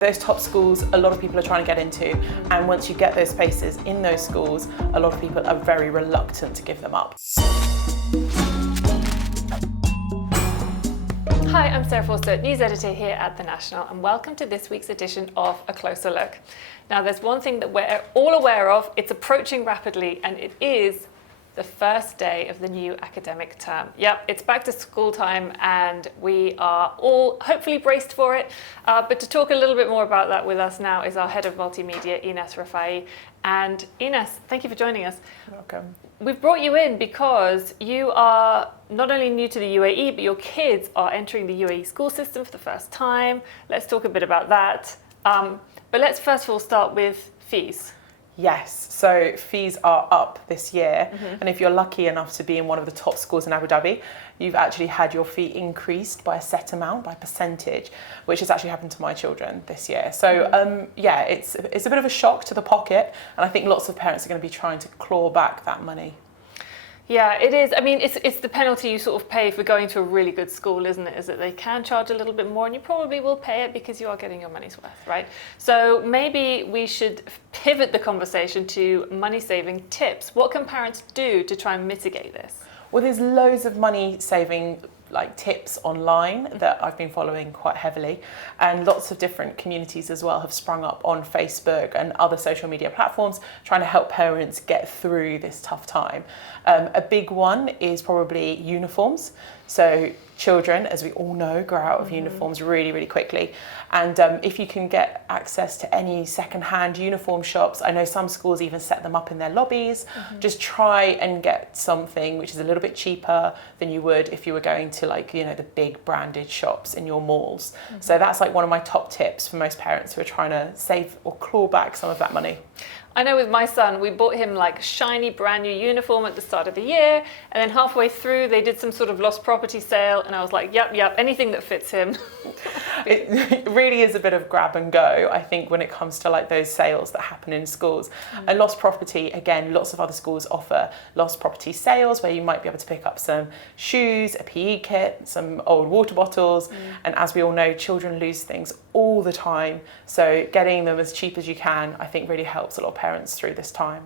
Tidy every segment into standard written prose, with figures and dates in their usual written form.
Those top schools, a lot of people are trying to get into, and once you get those spaces in those schools, a lot of people are very reluctant to give them up. Hi, I'm Sarah Forster, news editor here at The National, and welcome to this week's edition of A Closer Look. Now, there's one thing that we're all aware of, it's approaching rapidly, and it is the first day of the new academic term. Yep, it's back to school time and we are all hopefully braced for it. But to talk a little bit more about that with us now is our head of multimedia, Enas Refaei. And Enas, thank you for joining us. You're welcome. We've brought you in because you are not only new to the UAE, but your kids are entering the UAE school system for the first time. Let's talk a bit about that. But let's first of all start with fees. Yes, so fees are up this year, and if you're lucky enough to be in one of the top schools in Abu Dhabi, you've actually had your fee increased by a set amount, by percentage, which has actually happened to my children this year. So yeah, it's a bit of a shock to the pocket, and I think lots of parents are going to be trying to claw back that money. Yeah, it is. I mean, it's the penalty you sort of pay for going to a really good school, isn't it? Is that they can charge a little bit more and you probably will pay it because you are getting your money's worth, right? So maybe we should pivot the conversation to money-saving tips. What can parents do to try and mitigate this? Well, there's loads of money-saving tips online that I've been following quite heavily, and lots of different communities as well have sprung up on Facebook and other social media platforms trying to help parents get through this tough time. A big one is probably uniforms. So children, as we all know, grow out of uniforms really, really quickly. And if you can get access to any second-hand uniform shops, I know some schools even set them up in their lobbies, just try and get something which is a little bit cheaper than you would if you were going to the big branded shops in your malls. So that's one of my top tips for most parents who are trying to save or claw back some of that money. I know with my son, we bought him shiny brand new uniform at the start of the year, and then halfway through they did some sort of lost property sale, and I was like, yep, anything that fits him. It really is a bit of grab and go, I think, when it comes to those sales that happen in schools. And lost property, again, lots of other schools offer lost property sales where you might be able to pick up some shoes, a PE kit, some old water bottles, and as we all know, children lose things all the time, so getting them as cheap as you can, I think, really helps a lot of parents through this time.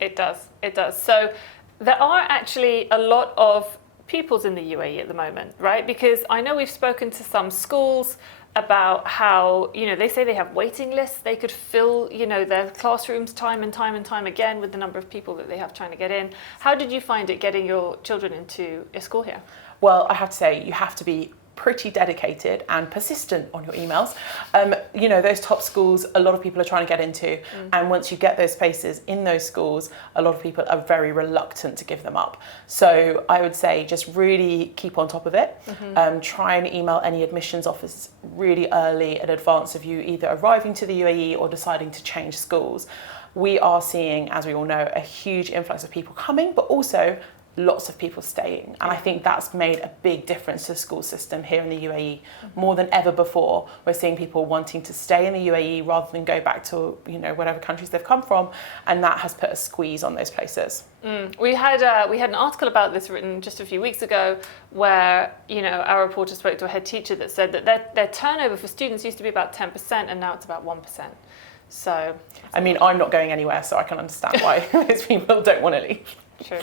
It does. So there are actually a lot of pupils in the UAE at the moment, right? Because I know we've spoken to some schools about how, they say they have waiting lists. They could fill, their classrooms time and time again with the number of people that they have trying to get in. How did you find it getting your children into a school here? Well, I have to say, you have to be pretty dedicated and persistent on your emails. Those top schools, a lot of people are trying to get into, and once you get those spaces in those schools, a lot of people are very reluctant to give them up. So I would say just really keep on top of it. Try and email any admissions office really early in advance of you either arriving to the UAE or deciding to change schools. We are seeing, as we all know, a huge influx of people coming, but also lots of people staying, and I think that's made a big difference to the school system here in the UAE. More than ever before, we're seeing people wanting to stay in the UAE rather than go back to whatever countries they've come from, and that has put a squeeze on those places. We had an article about this written just a few weeks ago where our reporter spoke to a head teacher that said that their turnover for students used to be about 10% and now it's about 1%. So I mean, I'm not going anywhere, so I can understand why those people don't want to leave. True.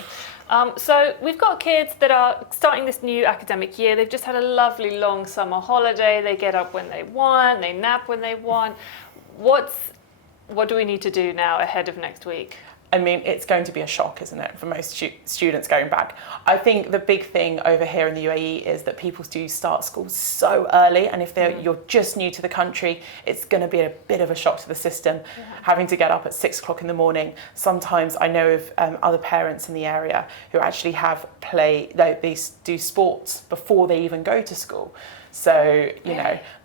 So we've got kids that are starting this new academic year. They've just had a lovely long summer holiday. They get up when they want, they nap when they want. What do we need to do now ahead of next week? I mean, it's going to be a shock, isn't it, for most students going back. I think the big thing over here in the UAE is that people do start school so early, and if you're just new to the country, it's going to be a bit of a shock to the system, having to get up at 6 o'clock in the morning. Sometimes I know of other parents in the area who actually they do sports before they even go to school. So,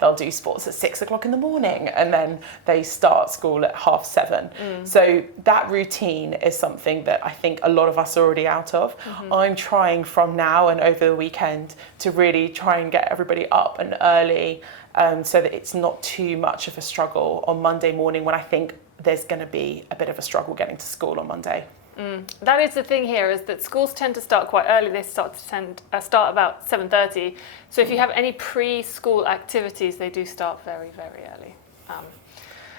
they'll do sports at 6 o'clock in the morning and then they start school at 7:30. So that routine is something that I think a lot of us are already out of. I'm trying from now and over the weekend to really try and get everybody up and early so that it's not too much of a struggle on Monday morning when I think there's going to be a bit of a struggle getting to school on Monday. That is the thing here, is that schools tend to start quite early. They start about 7:30. So if you have any pre-school activities, they do start very, very early.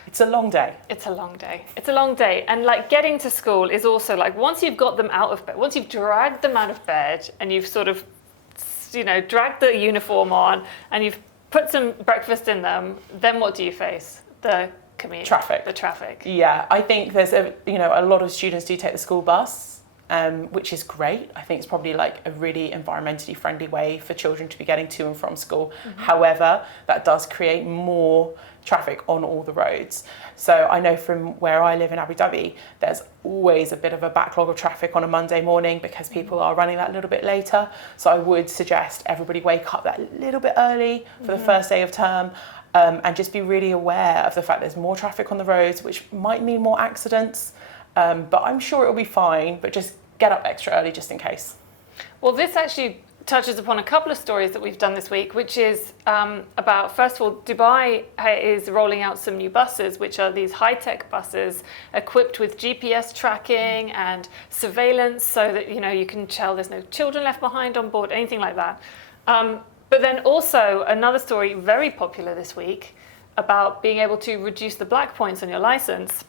It's a long day. It's a long day. It's a long day. And like getting to school is also like, once you've got them out of bed, once you've dragged them out of bed and you've sort of, dragged the uniform on and you've put some breakfast in them, then what do you face? The commute. Traffic. The traffic. Yeah, I think there's a lot of students do take the school bus, which is great. I think it's probably like a really environmentally friendly way for children to be getting to and from school. Mm-hmm. However, that does create more traffic on all the roads. So I know from where I live in Abu Dhabi, there's always a bit of a backlog of traffic on a Monday morning because people are running that a little bit later. So I would suggest everybody wake up that little bit early for the first day of term, and just be really aware of the fact there's more traffic on the roads, which might mean more accidents. But I'm sure it'll be fine, but just get up extra early just in case. Well, this actually touches upon a couple of stories that we've done this week, which is about, first of all, Dubai is rolling out some new buses, which are these high-tech buses equipped with GPS tracking and surveillance so that, you can tell there's no children left behind on board, anything like that. But then also another story very popular this week about being able to reduce the black points on your license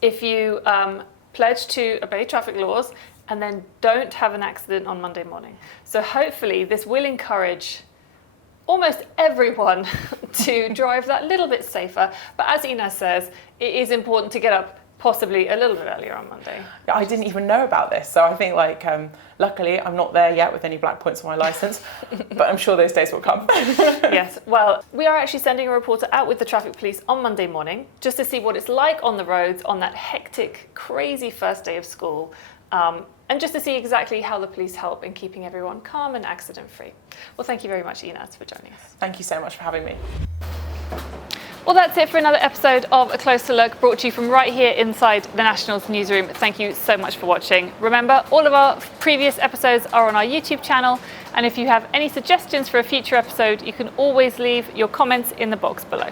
if you pledge to obey traffic laws and then don't have an accident on Monday morning. So hopefully this will encourage almost everyone to drive that little bit safer. But as Enas says, it is important to get up possibly a little bit earlier on Monday. Yeah, I didn't even know about this. So I think luckily I'm not there yet with any black points on my license, but I'm sure those days will come. Yes, well, we are actually sending a reporter out with the traffic police on Monday morning just to see what it's like on the roads on that hectic, crazy first day of school. And just to see exactly how the police help in keeping everyone calm and accident-free. Well, thank you very much, Enas, for joining us. Thank you so much for having me. Well, that's it for another episode of A Closer Look, brought to you from right here inside the National's newsroom. Thank you so much for watching. Remember, all of our previous episodes are on our YouTube channel, and if you have any suggestions for a future episode, you can always leave your comments in the box below.